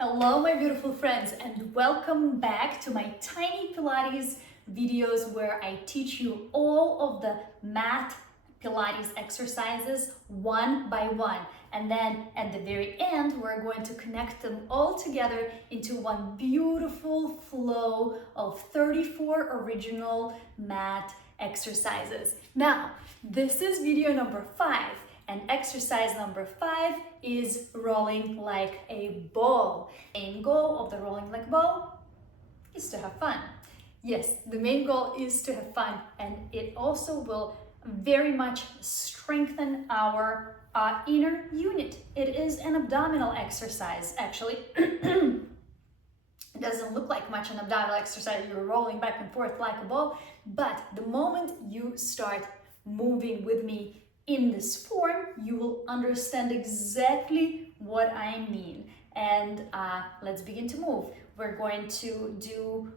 Hello my beautiful friends, and welcome back to my tiny Pilates videos where I teach you all of the mat Pilates exercises one by one, and then at the very end we're going to connect them all together into one beautiful flow of 34 original mat exercises. Now this is video number 5. And exercise number 5 is rolling like a ball. Main goal of the rolling like a ball is to have fun. Yes, the main goal is to have fun, and it also will very much strengthen our inner unit. It is an abdominal exercise, actually. It doesn't look like much an abdominal exercise. You're rolling back and forth like a ball, but the moment you start moving with me in this form, you will understand exactly what I mean. And let's begin to move. We're going to do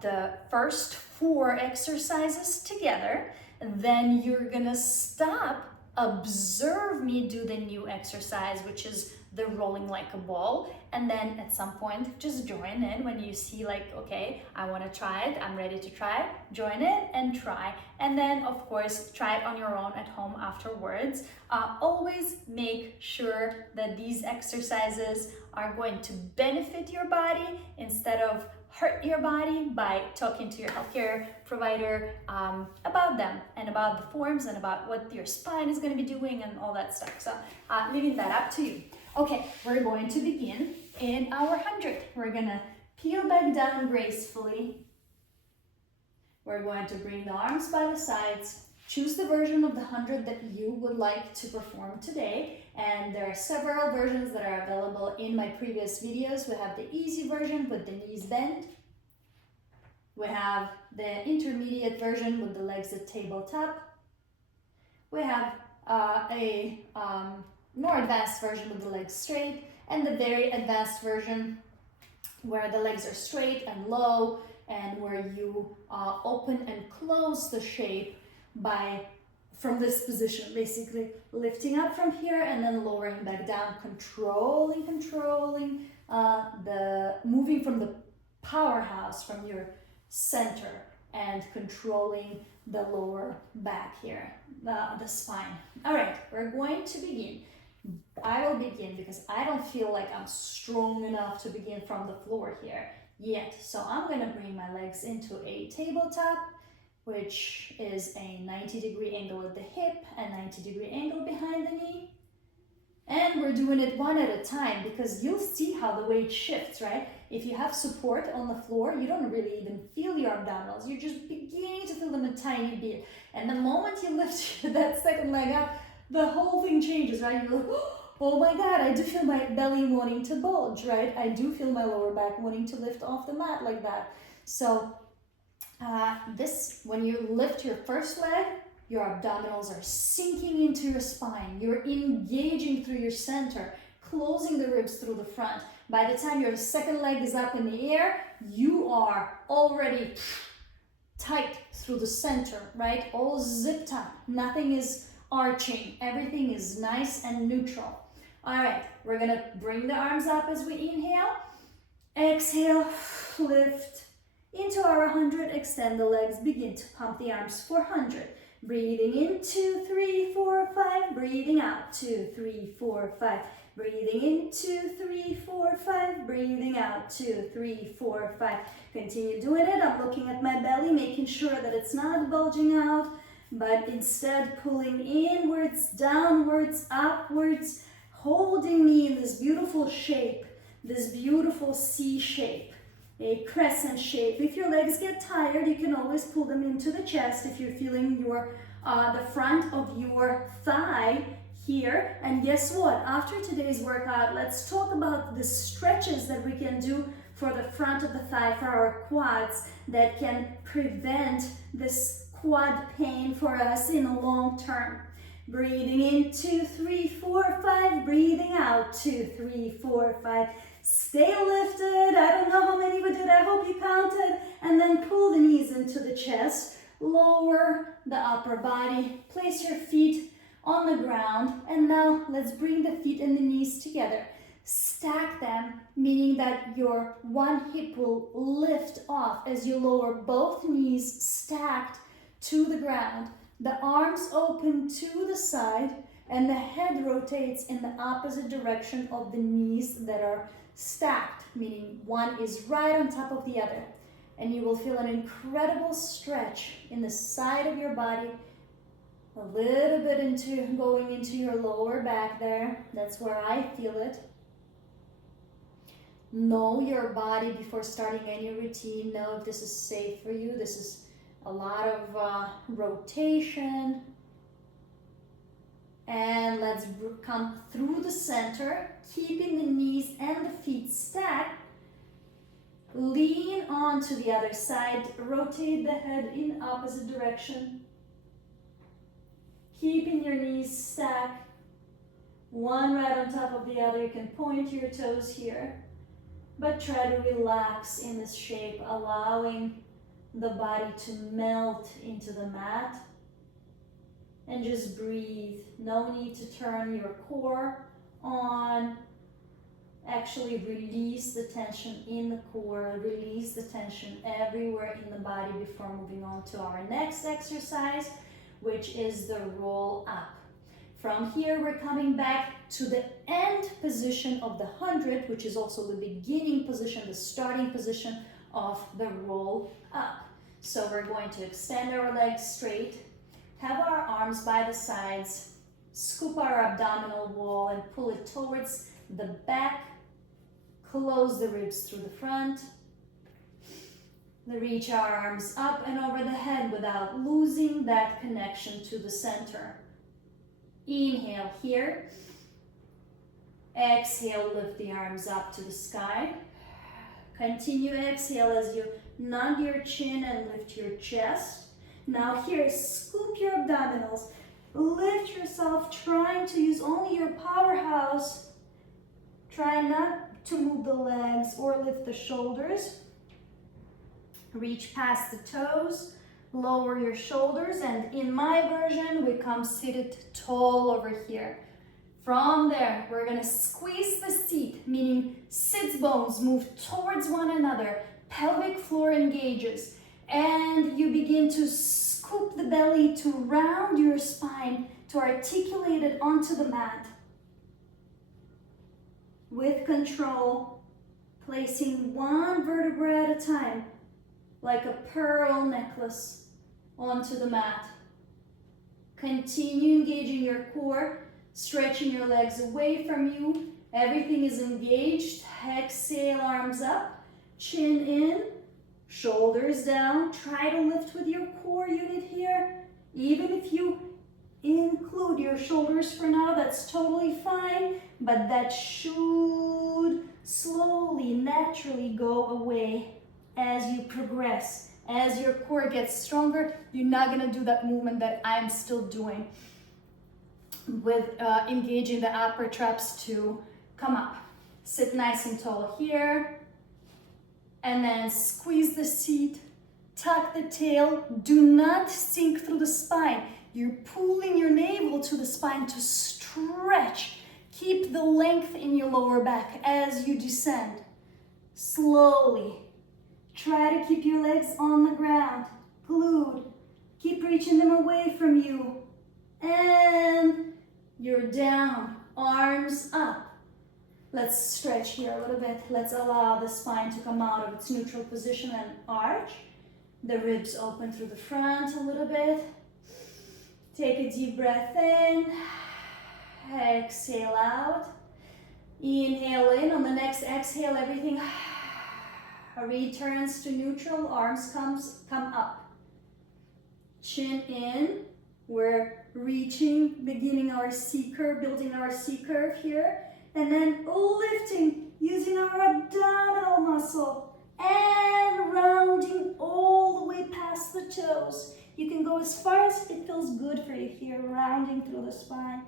the first 4 exercises together. Then you're gonna stop, observe me do the new exercise, which is the rolling like a ball, and then at some point just join in when you see like, okay, I want to try it, I'm ready to try it, join in and try, and then of course try it on your own at home afterwards. Always make sure that these exercises are going to benefit your body instead of hurt your body by talking to your healthcare provider about them and about the forms and about what your spine is going to be doing and all that stuff. So leaving that up to you. Okay, we're going to begin in our 100. We're gonna peel back down gracefully. We're going to bring the arms by the sides. Choose the version of the 100 that you would like to perform today. And there are several versions that are available in my previous videos. We have the easy version with the knees bent. We have the intermediate version with the legs at tabletop. We have a more advanced version with the legs straight, and the very advanced version where the legs are straight and low, and where you open and close the shape from this position, basically lifting up from here and then lowering back down, controlling the moving from the powerhouse from your center and controlling the lower back here, the spine. All right, we're going to begin. I will begin because I don't feel like I'm strong enough to begin from the floor here yet. So I'm going to bring my legs into a tabletop, which is a 90-degree angle at the hip and 90-degree angle behind the knee. And we're doing it one at a time because you'll see how the weight shifts, right? If you have support on the floor, you don't really even feel your abdominals. You're just beginning to feel them a tiny bit. And the moment you lift that second leg up, the whole thing changes, right? You're like, oh my God, I do feel my belly wanting to bulge, right? I do feel my lower back wanting to lift off the mat like that. So when you lift your first leg, your abdominals are sinking into your spine. You're engaging through your center, closing the ribs through the front. By the time your second leg is up in the air, you are already tight through the center, right? All zipped up. Nothing is arching. Everything is nice and neutral. All right, we're gonna bring the arms up as we inhale. Exhale, lift into our 100. Extend the legs. Begin to pump the arms for 100. Breathing in, 2, 3, 4, 5. Breathing out, 2, 3, 4, 5. Breathing in, 2, 3, 4, 5. Breathing out, 2, 3, 4, 5. Continue doing it. I'm looking at my belly, making sure that it's not bulging out, but instead pulling inwards, downwards, upwards, holding me in this beautiful shape, this beautiful C shape, a crescent shape. If your legs get tired, you can always pull them into the chest if you're feeling your the front of your thigh here. And guess what? After today's workout, let's talk about the stretches that we can do for the front of the thigh, for our quads, that can prevent this quad pain for us in the long term. Breathing in, 2, 3, 4, 5. Breathing out, 2, 3, 4, 5. Stay lifted. I don't know how many we did. I hope you counted. And then pull the knees into the chest. Lower the upper body. Place your feet on the ground. And now let's bring the feet and the knees together. Stack them, meaning that your one hip will lift off as you lower both knees stacked to the ground. The arms open to the side and the head rotates in the opposite direction of the knees that are stacked, meaning one is right on top of the other. And you will feel an incredible stretch in the side of your body, a little bit going into your lower back there. That's where I feel it. Know your body before starting any routine. Know if this is safe for you. This is a lot of rotation. And let's come through the center, keeping the knees and the feet stacked. Lean on to the other side. Rotate the head in opposite direction. Keeping your knees stacked. One right on top of the other. You can point your toes here. But try to relax in this shape, allowing the body to melt into the mat. And just breathe. No need to turn your core on. Actually release the tension in the core, release the tension everywhere in the body before moving on to our next exercise, which is the roll up. From here, we're coming back to the end position of the 100, which is also the beginning position, the starting position of the roll up. So we're going to extend our legs straight, have our arms by the sides, scoop our abdominal wall and pull it towards the back, close the ribs through the front, reach our arms up and over the head without losing that connection to the center. Inhale here. Exhale, lift the arms up to the sky. Continue exhale as you nod your chin and lift your chest. Now here, scoop your abdominals. Lift yourself, trying to use only your powerhouse. Try not to move the legs or lift the shoulders. Reach past the toes. Lower your shoulders, and in my version, we come seated tall over here. From there, we're gonna squeeze the seat, meaning sits bones move towards one another, pelvic floor engages, and you begin to scoop the belly to round your spine, to articulate it onto the mat. With control, placing one vertebra at a time, like a pearl necklace, onto the mat. Continue engaging your core, stretching your legs away from you. Everything is engaged. Exhale, arms up, chin in, shoulders down. Try to lift with your core unit here. Even if you include your shoulders for now, that's totally fine, but that should slowly, naturally go away as you progress. As your core gets stronger, you're not gonna do that movement that I'm still doing with engaging the upper traps to come up. Sit nice and tall here, and then squeeze the seat, tuck the tail. Do not sink through the spine. You're pulling your navel to the spine to stretch. Keep the length in your lower back as you descend. Slowly. Try to keep your legs on the ground, glued. Keep reaching them away from you. And you're down, arms up. Let's stretch here a little bit. Let's allow the spine to come out of its neutral position and arch. The ribs open through the front a little bit. Take a deep breath in. Exhale out. Inhale in. On the next exhale, everything returns to neutral, arms come up. Chin in, we're reaching, beginning our C curve, building our C curve here, and then lifting, using our abdominal muscle, and rounding all the way past the toes. You can go as far as it feels good for you here, rounding through the spine,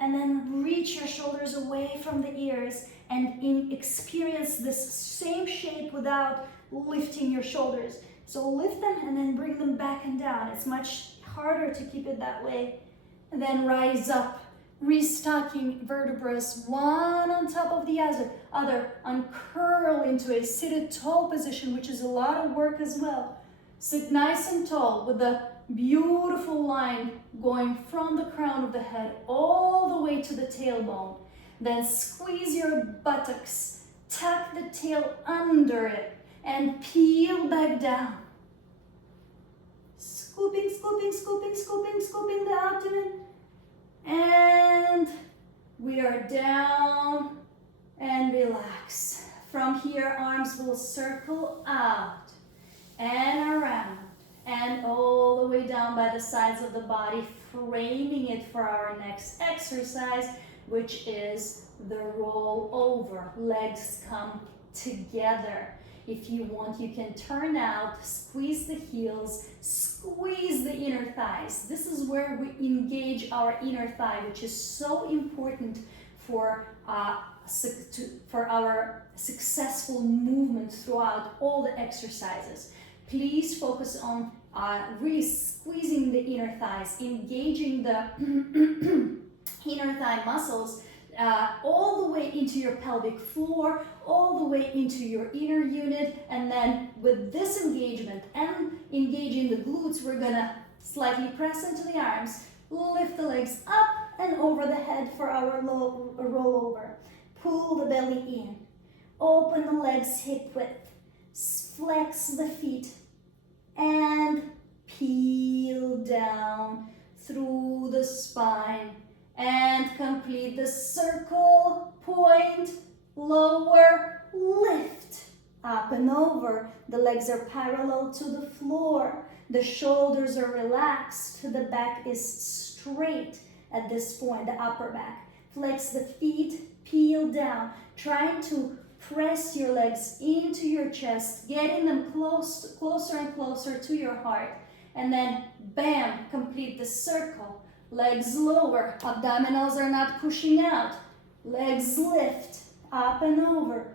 and then reach your shoulders away from the ears and experience this same shape without lifting your shoulders. So lift them and then bring them back and down. It's much harder to keep it that way. And then rise up restocking vertebrae one on top of the other, uncurl into a seated tall position, which is a lot of work as well. Sit nice and tall with a beautiful line going from the crown of the head all the way to the tailbone. Then squeeze your buttocks, tuck the tail under it, and peel back down. Scooping, scooping, scooping, scooping, scooping the abdomen. And we are down and relax. From here, arms will circle out and around and all the way down by the sides of the body, framing it for our next exercise, which is the roll over. Legs come together. If you want, you can turn out, squeeze the heels, squeeze the inner thighs. This is where we engage our inner thigh, which is so important for our successful movement throughout all the exercises. Please focus on really squeezing the inner thighs, engaging the inner thigh muscles all the way into your pelvic floor, all the way into your inner unit. And then with this engagement and engaging the glutes, we're gonna slightly press into the arms, lift the legs up and over the head for our rollover. Pull the belly in, open the legs hip width, flex the feet, and peel down through the spine and complete the circle, point, lower, lift, up and over. The legs are parallel to the floor. The shoulders are relaxed. The back is straight at this point, the upper back. Flex the feet, peel down, trying to press your legs into your chest, getting them closer and closer to your heart. And then, bam, complete the circle. Legs lower, abdominals are not pushing out. Legs lift, up and over.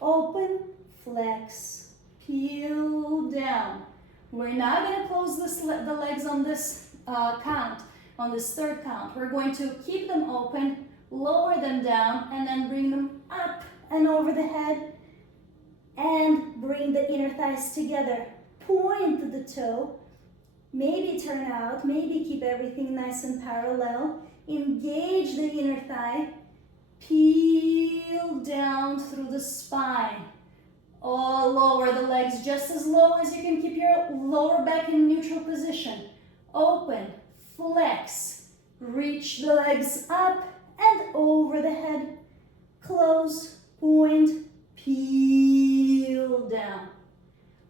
Open, flex, peel down. We're now going to close the legs on this count, on this third count. We're going to keep them open, lower them down, and then bring them up and over the head. And bring the inner thighs together. Point the toe. Maybe turn out, maybe keep everything nice and parallel. Engage the inner thigh. Peel down through the spine. Or lower the legs just as low as you can keep your lower back in neutral position. Open, flex, reach the legs up and over the head. Close, point, peel down.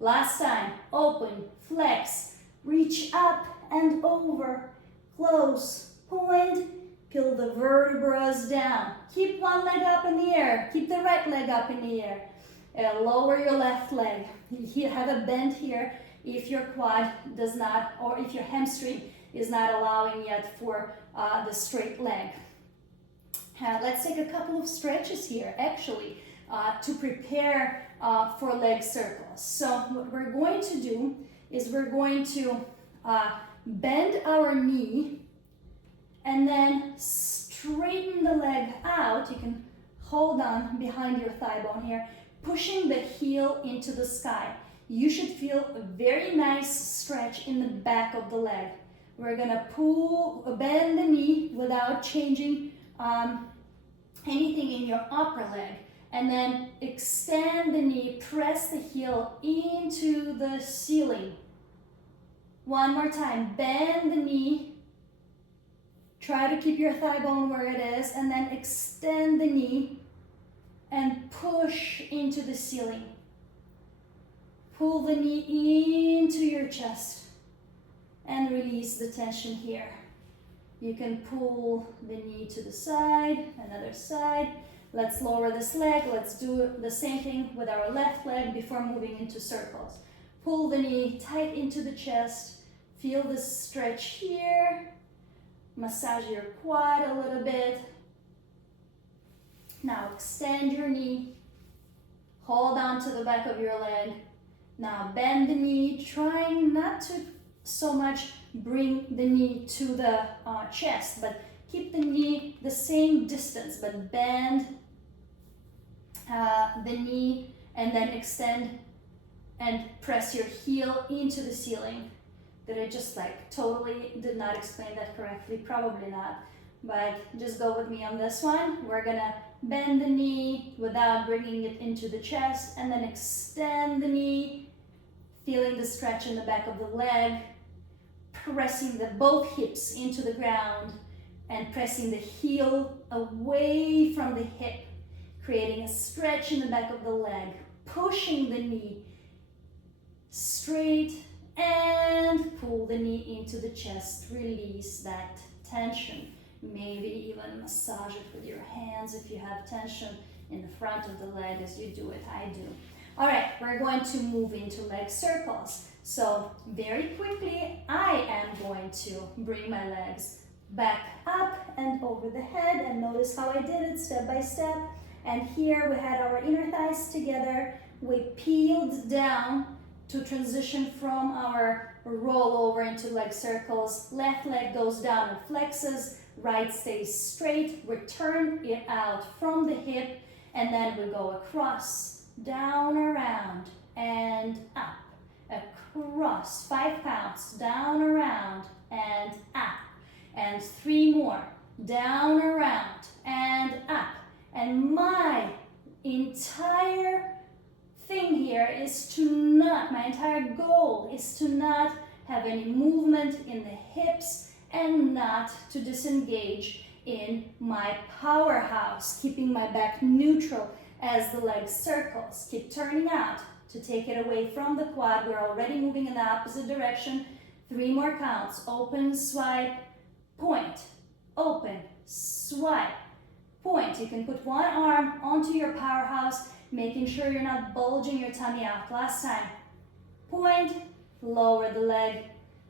Last time, open, flex, reach up and over, close, point, peel the vertebrae down. Keep one leg up in the air, keep the right leg up in the air. Lower your left leg. You have a bend here if your quad does not, or if your hamstring is not allowing yet for the straight leg. Let's take a couple of stretches here, actually, to prepare for leg circles. So what we're going to do is we're going to bend our knee and then straighten the leg out. You can hold on behind your thigh bone here, pushing the heel into the sky. You should feel a very nice stretch in the back of the leg. We're gonna bend the knee without changing anything in your upper leg. And then extend the knee, press the heel into the ceiling. One more time, bend the knee. Try to keep your thigh bone where it is, and then extend the knee and push into the ceiling. Pull the knee into your chest and release the tension here. You can pull the knee to the side, another side. Let's lower this leg. Let's do the same thing with our left leg before moving into circles. Pull the knee tight into the chest. Feel this stretch here. Massage your quad a little bit. Now extend your knee. Hold on to the back of your leg. Now bend the knee, trying not to so much bring the knee to the chest, but keep the knee the same distance, but bend the knee and then extend and press your heel into the ceiling. Did I just like totally did not explain that correctly? Probably not, but just go with me on this one. We're gonna bend the knee without bringing it into the chest and then extend the knee, feeling the stretch in the back of the leg, pressing both hips into the ground and pressing the heel away from the hip, creating a stretch in the back of the leg, pushing the knee straight and pull the knee into the chest. Release that tension. Maybe even massage it with your hands if you have tension in the front of the leg as you do it. I do. All right, we're going to move into leg circles. So very quickly, I am going to bring my legs back up and over the head, and notice how I did it step by step. And here we had our inner thighs together. We peeled down to transition from our roll over into leg circles. Left leg goes down and flexes, right stays straight. Return it out from the hip, and then we go across, down, around, and up. Across, 5 counts, down, around, and up. And 3 more, down, around, and up. And my entire thing here is to not, my entire goal is to not have any movement in the hips and not to disengage in my powerhouse, keeping my back neutral as the leg circles. Keep turning out to take it away from the quad. We're already moving in the opposite direction. 3 more counts. Open, swipe, point. Open, swipe, point. You can put one arm onto your powerhouse, making sure you're not bulging your tummy out. Last time. Point, lower the leg,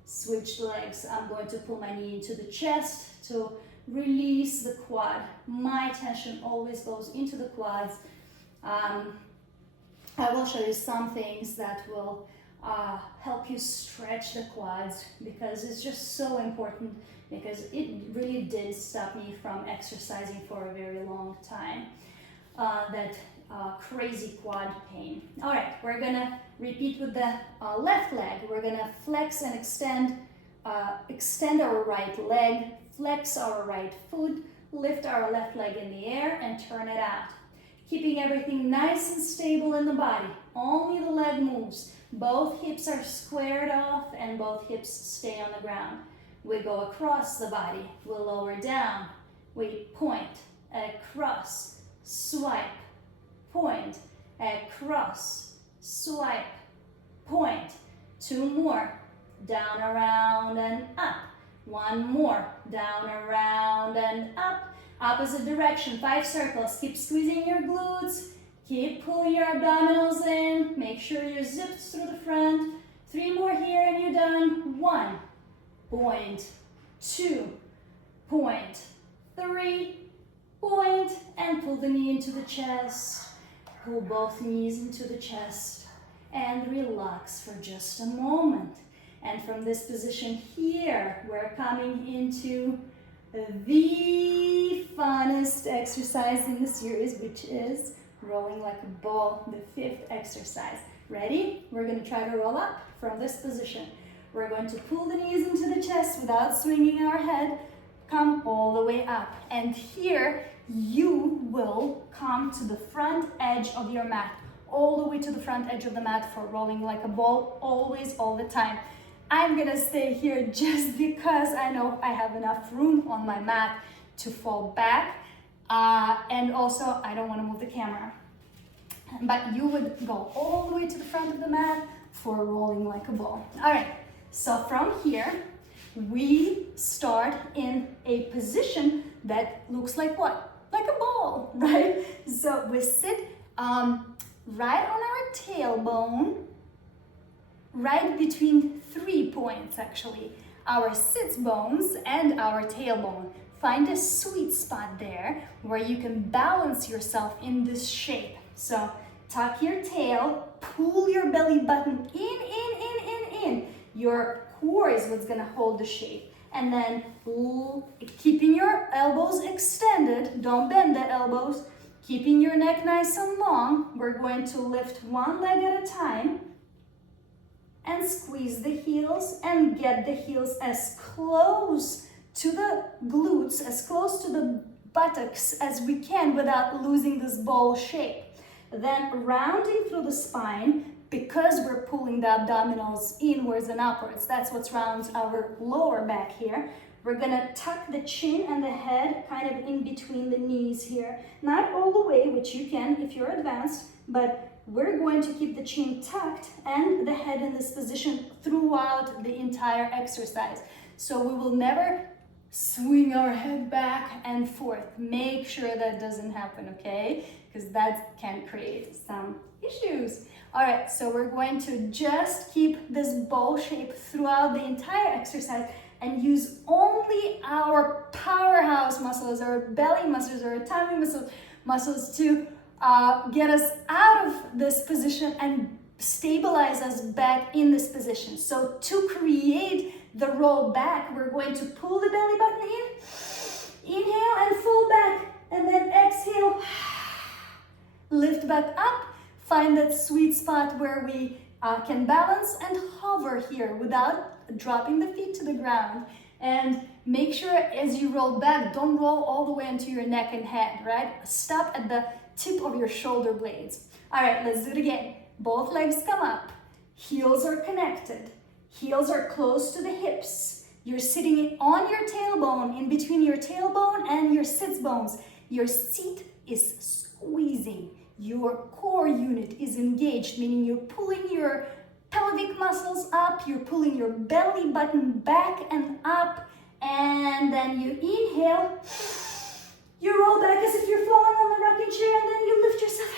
switch the legs. I'm going to pull my knee into the chest to release the quad. My tension always goes into the quads. I will show you some things that will help you stretch the quads, because it's just so important, because it really did stop me from exercising for a very long time. That crazy quad pain. All right, we're gonna repeat with the left leg. We're gonna flex and extend our right leg, flex our right foot, lift our left leg in the air and turn it out. Keeping everything nice and stable in the body. Only the leg moves. Both hips are squared off and both hips stay on the ground. We go across the body. We lower down. We point, across, swipe, point, across, swipe, point. 2 more. Down, around, and up. 1 more. Down, around, and up. Opposite direction, 5 circles. Keep squeezing your glutes. Keep pulling your abdominals in. Make sure you're zipped through the front. 3 more here and you're done. 1, point, 2, point, 3, point, and pull the knee into the chest. Pull both knees into the chest and relax for just a moment. And from this position here, we're coming into the funnest exercise in the series, which is rolling like a ball, the 5th exercise. Ready? We're going to try to roll up from this position. We're going to pull the knees into the chest without swinging our head. Come all the way up. And here you will come to the front edge of your mat, all the way to the front edge of the mat for rolling like a ball, always, all the time. I'm gonna stay here just because I know I have enough room on my mat to fall back, and also I don't want to move the camera. But you would go all the way to the front of the mat for rolling like a ball. All right, so from here we start in a position that looks like what? Like a ball, right? So we sit right on our tailbone, right between 3 points actually, our sits bones and our tailbone. Find a sweet spot there where you can balance yourself in this shape. So tuck your tail, pull your belly button in. Your core is what's gonna hold the shape. and then keeping your elbows extended, don't bend the elbows, keeping your neck nice and long. We're going to lift one leg at a time and squeeze the heels and get the heels as close to the glutes, as close to the buttocks as we can without losing this ball shape. Then rounding through the spine, because we're pulling the abdominals inwards and upwards. That's what rounds our lower back here. We're gonna tuck the chin and the head kind of in between the knees here. Not all the way, which you can if you're advanced, but we're going to keep the chin tucked and the head in this position throughout the entire exercise. So we will never swing our head back and forth. Make sure that doesn't happen, okay? Because that can create some issues. All right, so we're going to just keep this bowl shape throughout the entire exercise and use only our powerhouse muscles, our belly muscles, our tummy muscles to get us out of this position and stabilize us back in this position. So to create the roll back, we're going to pull the belly button in, inhale and fall back, and then exhale, lift back up. Find that sweet spot where we can balance and hover here without dropping the feet to the ground. And make sure as you roll back, don't roll all the way into your neck and head, right? Stop at the tip of your shoulder blades. All right, let's do it again. Both legs come up, heels are connected, heels are close to the hips. You're sitting on your tailbone, in between your tailbone and your sits bones. Your seat is squeezing. Your core unit is engaged, meaning you're pulling your pelvic muscles up, you're pulling your belly button back and up, and then you inhale, you roll back as if you're falling on the rocking chair, and then you lift yourself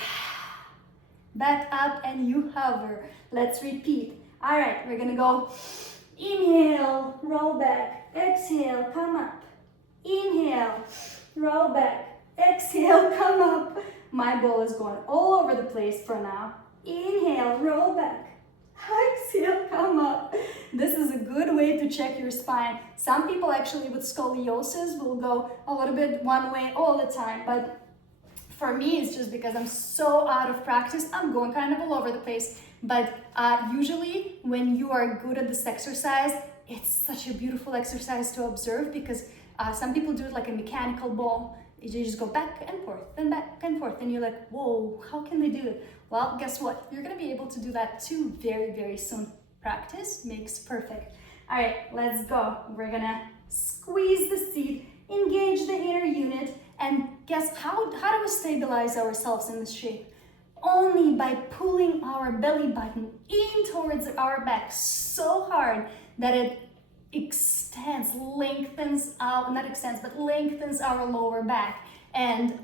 back up and you hover. Let's repeat. All right, we're gonna go inhale, roll back, exhale, come up, inhale, roll back, exhale, come up. My ball is going all over the place for now. Inhale, roll back. Exhale, come up. This is a good way to check your spine. Some people actually with scoliosis will go a little bit one way all the time, but for me, it's just because I'm so out of practice, I'm going kind of all over the place. But usually when you are good at this exercise, it's such a beautiful exercise to observe because some people do it like a mechanical ball. You just go back and forth, and you're like, whoa, how can they do it? Well, guess what? You're gonna be able to do that too very, very soon. Practice makes perfect. All right, let's go. We're gonna squeeze the seat, engage the inner unit, and guess how do we stabilize ourselves in this shape? Only by pulling our belly button in towards our back so hard that it extends, lengthens our lower back and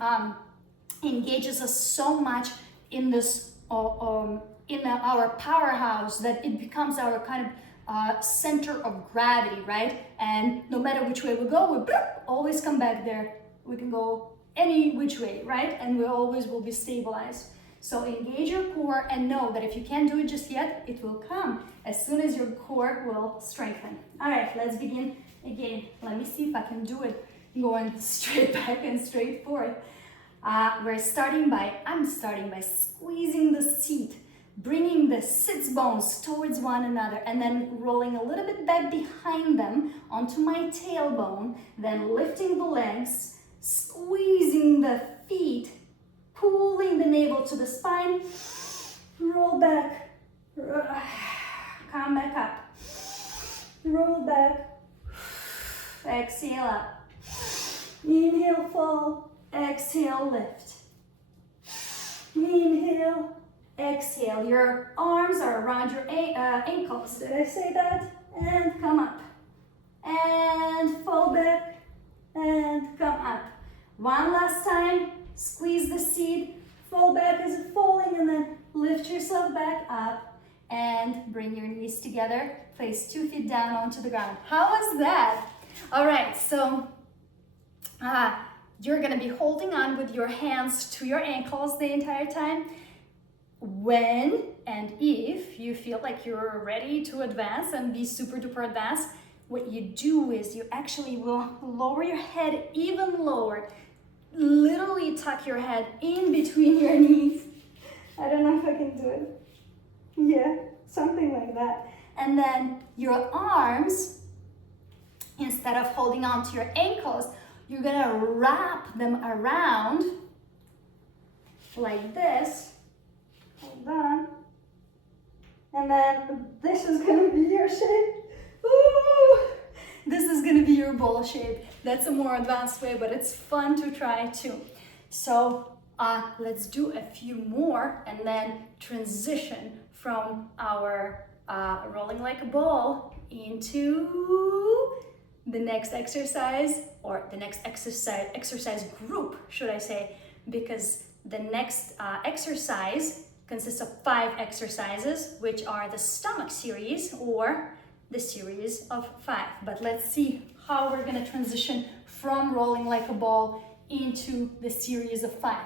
engages us so much in this in our powerhouse that it becomes our kind of center of gravity, right? And no matter which way we go, we always come back there. We can go any which way, right? And we always will be stabilized. So engage your core and know that if you can't do it just yet, it will come as soon as your core will strengthen. All right, let's begin again. Let me see if I can do it going straight back and straight forth. I'm starting by squeezing the seat, bringing the sits bones towards one another, and then rolling a little bit back behind them onto my tailbone, then lifting the legs, squeezing the feet, pulling the navel to the spine, roll back, come back up, roll back, exhale up, inhale, fall, exhale, lift, inhale, exhale. Your arms are around your ankles, did I say that? And come up, and fall back, and come up. One last time. Squeeze the seat, fall back as if falling, and then lift yourself back up and bring your knees together. Place 2 feet down onto the ground. How was that? All right, so you're gonna be holding on with your hands to your ankles the entire time. When and if you feel like you're ready to advance and be super duper advanced, what you do is you actually will lower your head even lower, literally tuck your head in between your knees. I don't know if I can do it. Yeah, something like that. And then your arms, instead of holding on to your ankles, you're gonna wrap them around like this. Hold on. And then this is gonna be your shape. Ooh! This is gonna be your ball shape. That's a more advanced way, but it's fun to try too. So let's do a few more and then transition from our rolling like a ball into the next exercise, or the next exercise group, should I say, because the next exercise consists of 5 exercises, which are the stomach series or the series of 5. But let's see how we're gonna transition from rolling like a ball into the series of 5.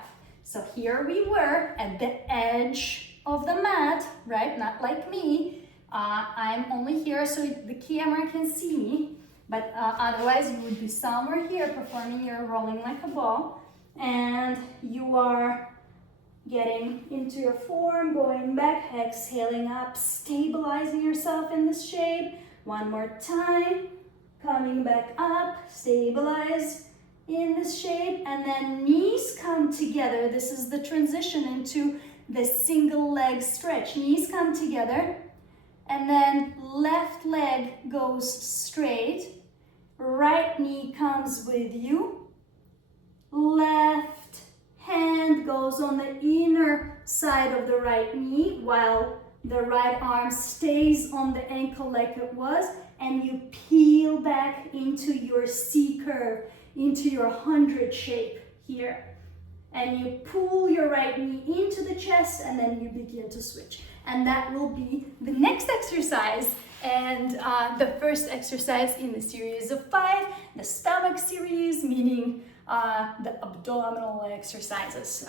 So here we were at the edge of the mat, right? Not like me. I'm only here so the camera can see me, but otherwise you would be somewhere here performing your rolling like a ball, and you are getting into your form, going back, exhaling up, stabilizing yourself in this shape. One more time, coming back up, stabilize in this shape, and then knees come together. This is the transition into the single leg stretch. Knees come together, and then left leg goes straight, right knee comes with you, left hand goes on the inner side of the right knee while the right arm stays on the ankle like it was, and you peel back into your C curve, into your 100 shape here. And you pull your right knee into the chest, and then you begin to switch. And that will be the next exercise, and the first exercise in the series of 5, the stomach series, meaning the abdominal exercises,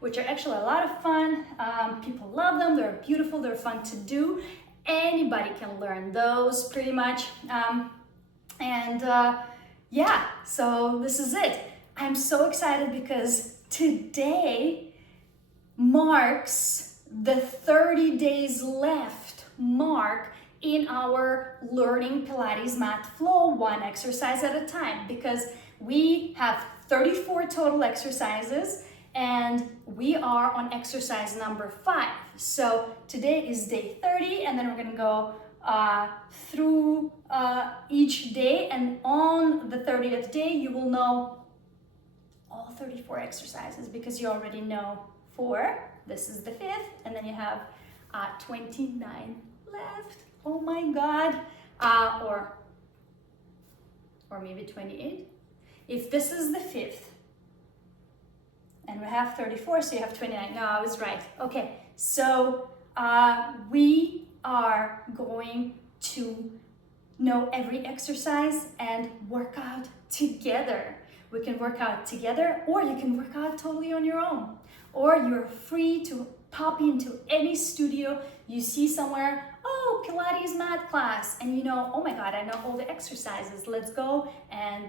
which are actually a lot of fun. People love them, they're beautiful, they're fun to do. Anybody can learn those pretty much. Yeah, so this is it. I'm so excited because today marks the 30 days left mark in our learning Pilates Mat Flow, one exercise at a time, because we have 34 total exercises and we are on exercise number 5. So today is day 30, and then we're gonna go through each day, and on the 30th day you will know all 34 exercises, because you already know 4. This is the 5th, and then you have 29 left. Oh my God. Or maybe 28. If this is the 5th, and we have 34, so you have 29. No, I was right. Okay, so we are going to know every exercise and work out together. We can work out together, or you can work out totally on your own. Or you're free to pop into any studio you see somewhere, oh, Pilates mat class, and you know, oh my God, I know all the exercises. Let's go and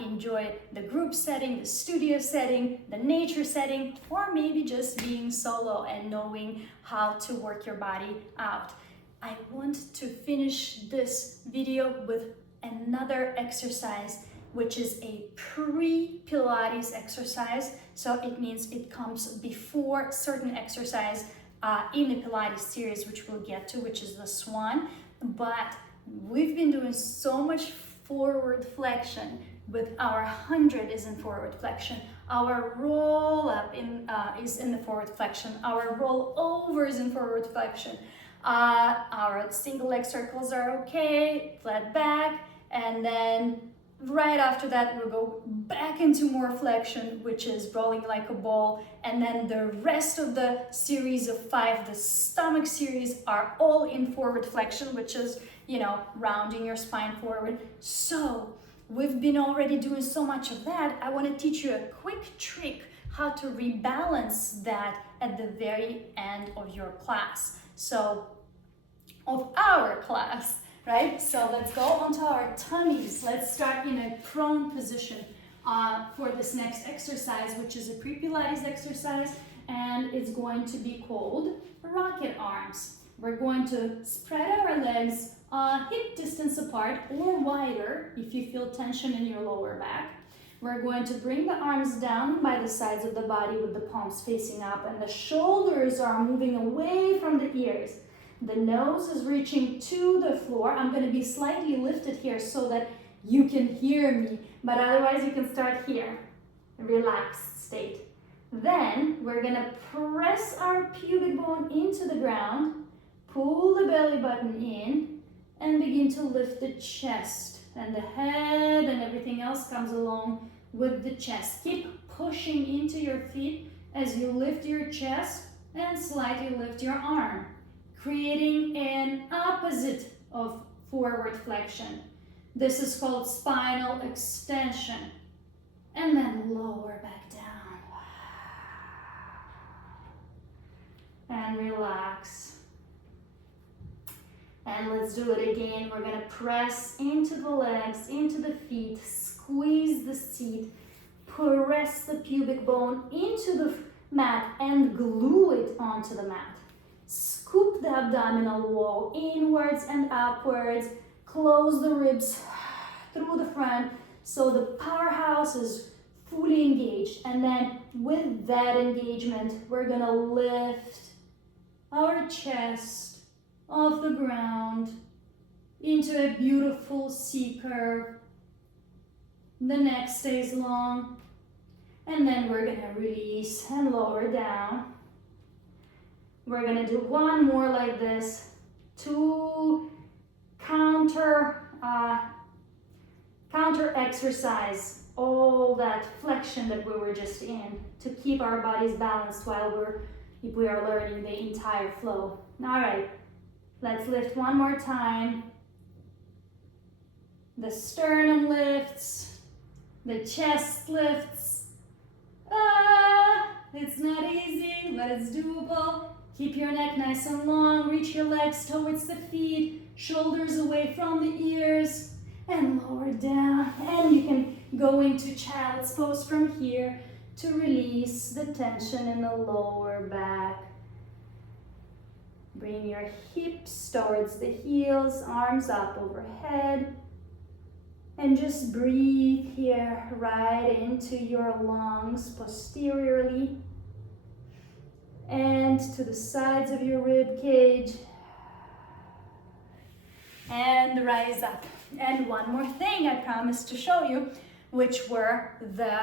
enjoy the group setting, the studio setting, the nature setting, or maybe just being solo and knowing how to work your body out. I want to finish this video with another exercise, which is a pre-Pilates exercise. So it means it comes before certain exercise in the Pilates series, which we'll get to, which is the Swan. But we've been doing so much forward flexion. With our 100 is in forward flexion. Our roll up is in the forward flexion. Our roll over is in forward flexion. Our single leg circles are okay, flat back, and then right after that we'll go back into more flexion, which is rolling like a ball, and then the rest of the series of 5, the stomach series, are all in forward flexion, which is, you know, rounding your spine forward. So we've been already doing so much of that. I want to teach you a quick trick how to rebalance that at the very end of your class. So of our class. right? So let's go onto our tummies. Let's start in a prone position for this next exercise, which is a pre-Pilates exercise, and it's going to be called rocket arms. We're going to spread our legs hip distance apart or wider if you feel tension in your lower back. We're going to bring the arms down by the sides of the body with the palms facing up, and the shoulders are moving away from the ears. The nose is reaching to the floor. I'm going to be slightly lifted here so that you can hear me, but otherwise you can start here, relaxed state. Then we're going to press our pubic bone into the ground, pull the belly button in, and begin to lift the chest, and the head and everything else comes along with the chest. Keep pushing into your feet as you lift your chest and slightly lift your arm, creating an opposite of forward flexion. This is called spinal extension. And then lower back down. And relax. And let's do it again. We're going to press into the legs, into the feet, squeeze the seat, press the pubic bone into the mat and glue it onto the mat. Scoop the abdominal wall inwards and upwards. Close the ribs through the front so the powerhouse is fully engaged. And then with that engagement, we're going to lift our chest off the ground into a beautiful C curve. The neck stays long, and then we're going to release and lower down. We're going to do one more like this to counter exercise all that flexion that we were just in, to keep our bodies balanced while we are learning the entire flow. All right. Let's lift one more time. The sternum lifts, the chest lifts. It's not easy, but it's doable. Keep your neck nice and long. Reach your legs towards the feet, shoulders away from the ears, and lower down. And you can go into child's pose from here to release the tension in the lower back. Bring your hips towards the heels, arms up overhead. And just breathe here right into your lungs posteriorly and to the sides of your rib cage. And rise up. And one more thing I promised to show you, which were the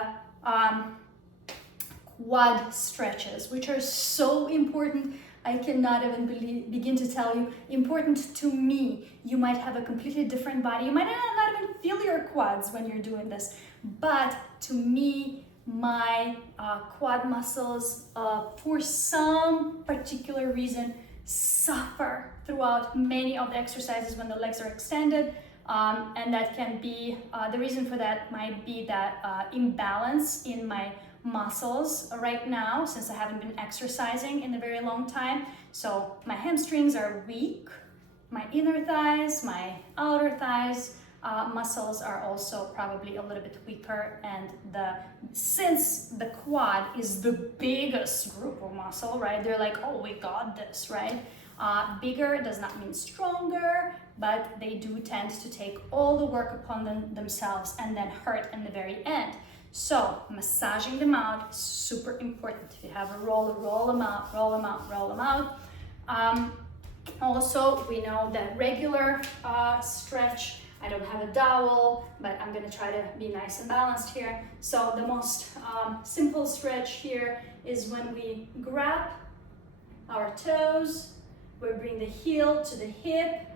quad stretches, which are so important. I cannot even begin to tell you, important to me. You might have a completely different body. You might not even feel your quads when you're doing this. But to me, my quad muscles, for some particular reason, suffer throughout many of the exercises when the legs are extended. And that can be, the reason for that might be that imbalance in my muscles right now, since I haven't been exercising in a very long time. So my hamstrings are weak, my inner thighs, my outer thighs muscles are also probably a little bit weaker, and since the quad is the biggest group of muscle, right, they're like, oh, we got this, right? Bigger does not mean stronger, but they do tend to take all the work upon themselves and then hurt in the very end. So massaging them out is super important. If you have a roller, roll them out, roll them out, roll them out. Also, we know that regular stretch, I don't have a dowel, but I'm gonna try to be nice and balanced here. So the most simple stretch here is when we grab our toes, we bring the heel to the hip,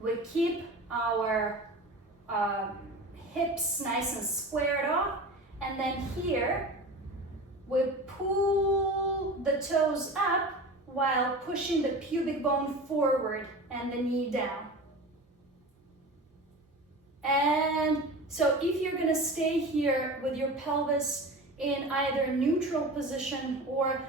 we keep our hips nice and squared off, and then here we pull the toes up while pushing the pubic bone forward and the knee down. And so if you're gonna stay here with your pelvis in either neutral position or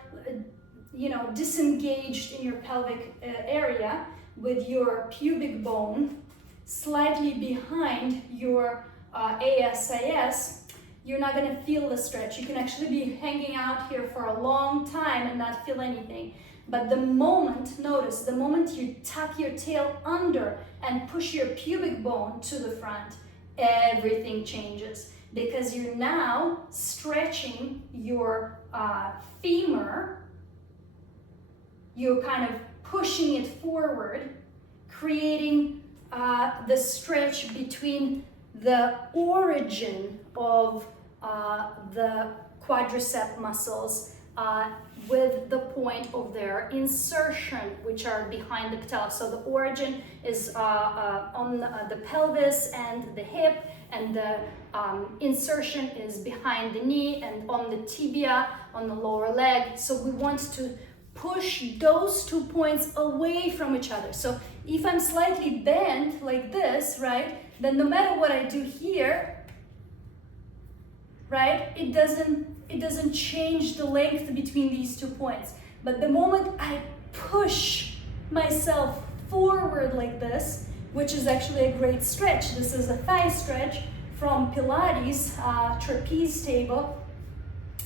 disengaged in your pelvic area with your pubic bone slightly behind your ASIS, you're not going to feel the stretch. You can actually be hanging out here for a long time and not feel anything. But the moment, notice, the moment you tuck your tail under and push your pubic bone to the front, everything changes, because you're now stretching your femur. You're kind of pushing it forward, creating the stretch between the origin of the quadricep muscles with the point of their insertion, which are behind the patella. So the origin is on the pelvis and the hip, and the insertion is behind the knee and on the tibia, on the lower leg. So we want to push those 2 points away from each other. So if I'm slightly bent like this, right, then no matter what I do here, right, it doesn't change the length between these 2 points. But the moment I push myself forward like this, which is actually a great stretch. This is a thigh stretch from Pilates, trapeze table.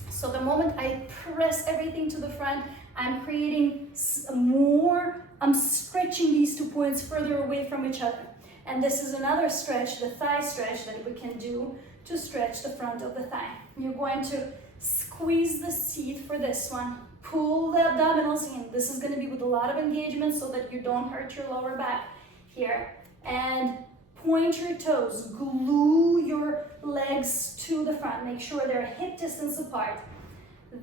So the moment I press everything to the front, I'm creating more, I'm stretching these 2 points further away from each other. And this is another stretch, the thigh stretch, that we can do to stretch the front of the thigh. You're going to squeeze the seat for this one, pull the abdominals in. This is going to be with a lot of engagement so that you don't hurt your lower back here. And point your toes, glue your legs to the front. Make sure they're hip distance apart.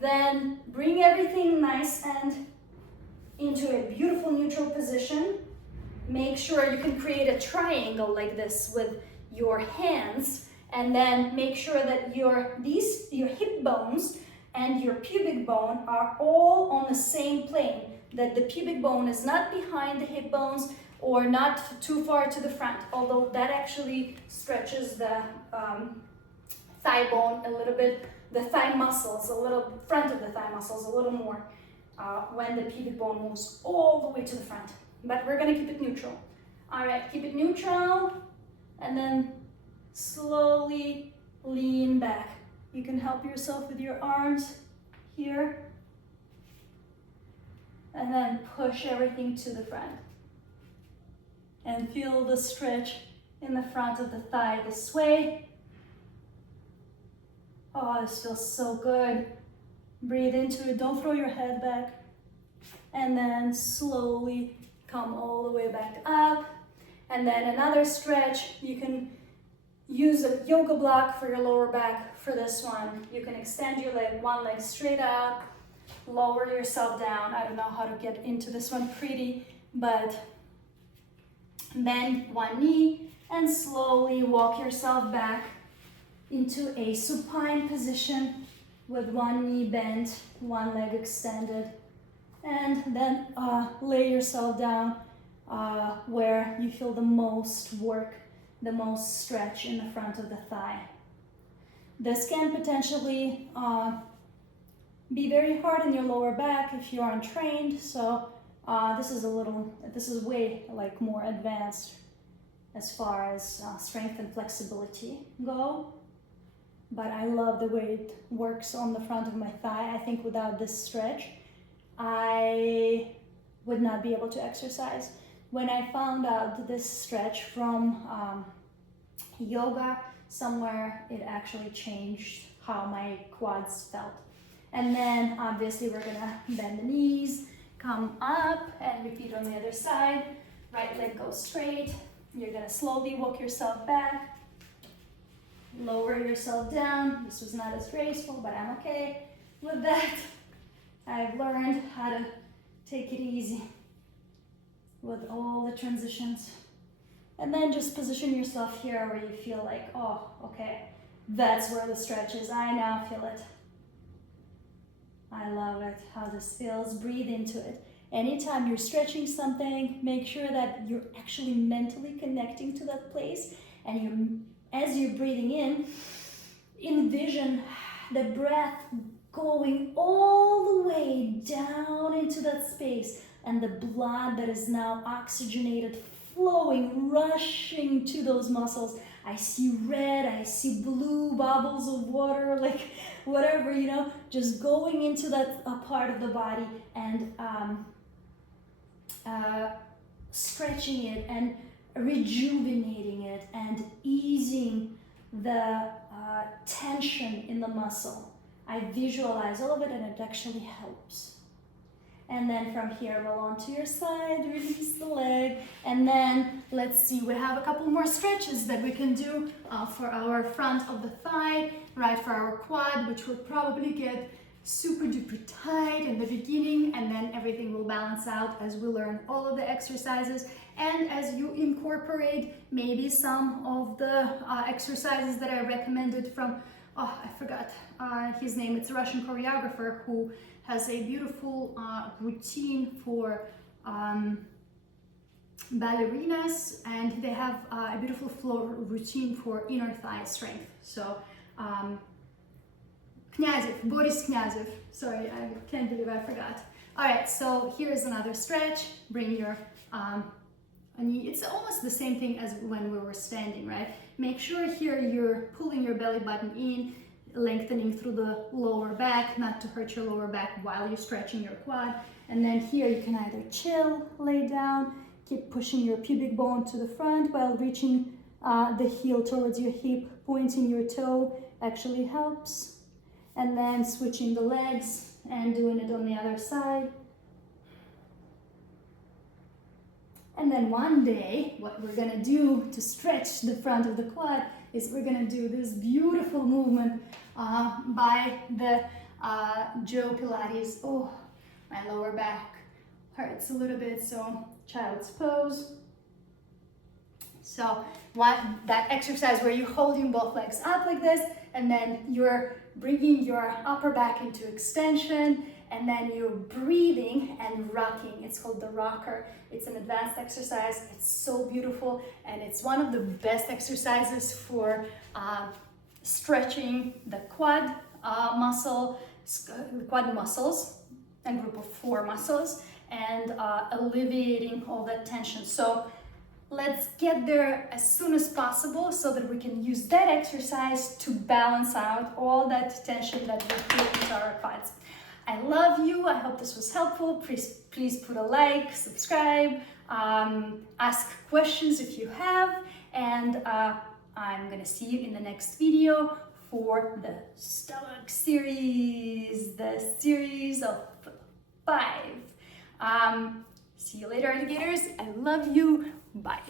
Then bring everything nice and into a beautiful neutral position. Make sure you can create a triangle like this with your hands, and then make sure that your hip bones and your pubic bone are all on the same plane, that the pubic bone is not behind the hip bones or not too far to the front, although that actually stretches the thigh bone a little bit, the thigh muscles, a little front of the thigh muscles a little more when the pubic bone moves all the way to the front. But we're gonna keep it neutral. All right, keep it neutral, and then slowly lean back. You can help yourself with your arms here, and then push everything to the front. And feel the stretch in the front of the thigh this way. Oh, this feels so good. Breathe into it, don't throw your head back. And then slowly come all the way back up. And then another stretch. You can use a yoga block for your lower back for this one. You can extend your leg, one leg straight out, lower yourself down. I don't know how to get into this one pretty, but bend one knee and slowly walk yourself back into a supine position with one knee bent, one leg extended, and then lay yourself down where you feel the most work, the most stretch in the front of the thigh. This can potentially be very hard in your lower back if you aren't trained, so this is way like more advanced as far as strength and flexibility go. But I love the way it works on the front of my thigh. I think without this stretch, I would not be able to exercise. When I found out this stretch from yoga somewhere, it actually changed how my quads felt. And then obviously we're gonna bend the knees, come up and repeat on the other side. Right leg goes straight. You're gonna slowly walk yourself back. Lower yourself down. This was not as graceful, but I'm okay with that. I've learned how to take it easy with all the transitions. And then just position yourself here where you feel like, oh, okay, that's where the stretch is. I now feel it. I love it, how this feels. Breathe into it. Anytime you're stretching something, make sure that you're actually mentally connecting to that place, and as you're breathing in, envision the breath going all the way down into that space, and the blood that is now oxygenated flowing, rushing to those muscles. I see red, I see blue bubbles of water, like whatever, you know, just going into that part of the body and stretching it and rejuvenating it and easing the tension in the muscle. I visualize all of it and it actually helps. And then from here, roll onto your side, release the leg. And then let's see, we have a couple more stretches that we can do for our front of the thigh, right, for our quad, which will probably get super duper tight in the beginning, and then everything will balance out as we learn all of the exercises. And as you incorporate maybe some of the exercises that I recommended from, oh, I forgot his name, it's a Russian choreographer who has a beautiful routine for ballerinas, and they have a beautiful flow routine for inner thigh strength. So Boris Knyazov, sorry, I can't believe I forgot. All right, so here's another stretch. Bring your knee, it's almost the same thing as when we were standing, right? Make sure here you're pulling your belly button in, lengthening through the lower back, not to hurt your lower back while you're stretching your quad. And then here you can either chill, lay down, keep pushing your pubic bone to the front while reaching the heel towards your hip, pointing your toe actually helps. And then switching the legs and doing it on the other side. And then one day, what we're gonna do to stretch the front of the quad is we're gonna do this beautiful movement by the Joe Pilates. Oh, my lower back hurts a little bit, so child's pose. So that exercise where you're holding both legs up like this, and then you're bringing your upper back into extension, and then you're breathing and rocking. It's called the rocker. It's an advanced exercise. It's so beautiful, and it's one of the best exercises for stretching the quad quad muscles, and group of 4 muscles, and alleviating all that tension. So let's get there as soon as possible so that we can use that exercise to balance out all that tension that we feel into our quads. I love you. I hope this was helpful. Please put a like, subscribe, ask questions if you have, and I'm gonna see you in the next video for the stomach series, the series of 5. See you later, alligators. I love you. Bye.